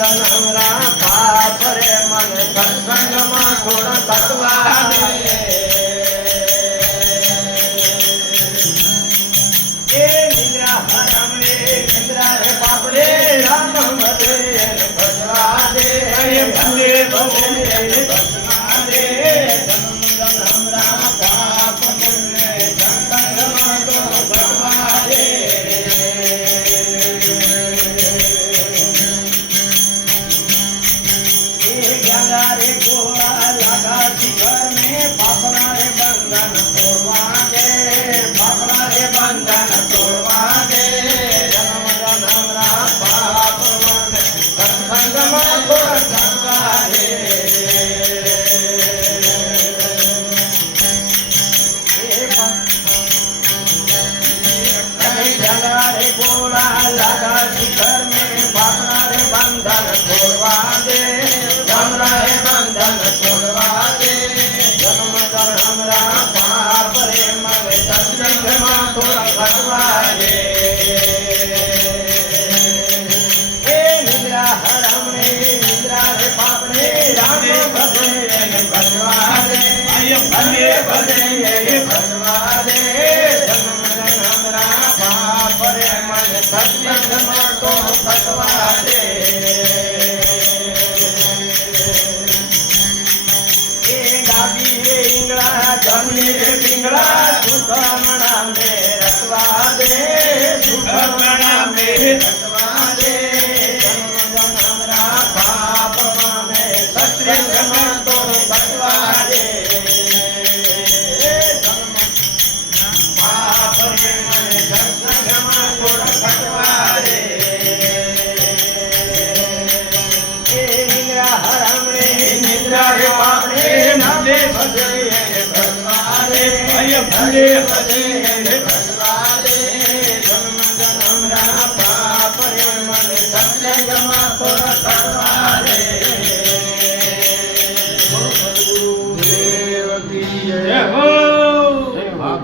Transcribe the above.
જન્મરા પાપ રે મને સત્સંગમાં થોડા તત્વા દે એ નિદ્રા હરામ રે નિદ્રા રે પાપ રે રામ ભજે ભજવા દે ભલે ભલે ભજવા દે જન્મરા પાપ મને સત્સંગમાં તો ભજવા દે रे गोरा लगा घर में पापड़ा रे बंधन तोड़वा दे पापड़ा रे बंधन तोड़वा दे जन्म जन्म रा पाप मन सत्संग में तोड़वा दे जला रे गोरा लगा घर में पापड़ा रे बंधन तोड़वा दे रे बंधन छोड़वा दे जन्म जन्मरा पाप रे मगे सत्संगમાં થોડા ઘટવા દે એ નિદ્રા હરામ રે નિદ્રા રે પાપ રે રામ ભજે ભજવા દે ભલે ભલે ભજવા દે જન્મ જન્મરા પાપ રે મગે સત્સંગમાં તો ઘટવા દે જમની રે પિંગળા સુખમણા મે રખવા દે સુખમણા મે રખવા દે જન્મ જન્મરા પાપ મને સત્સંગમાં તો ભટવા દે પાપ રે મને સત્સંગમાં તો ભટવા દે એ નિદ્રા હરામ રે નિદ્રા રે પાપ રે નામે ભજે ભલે ભજે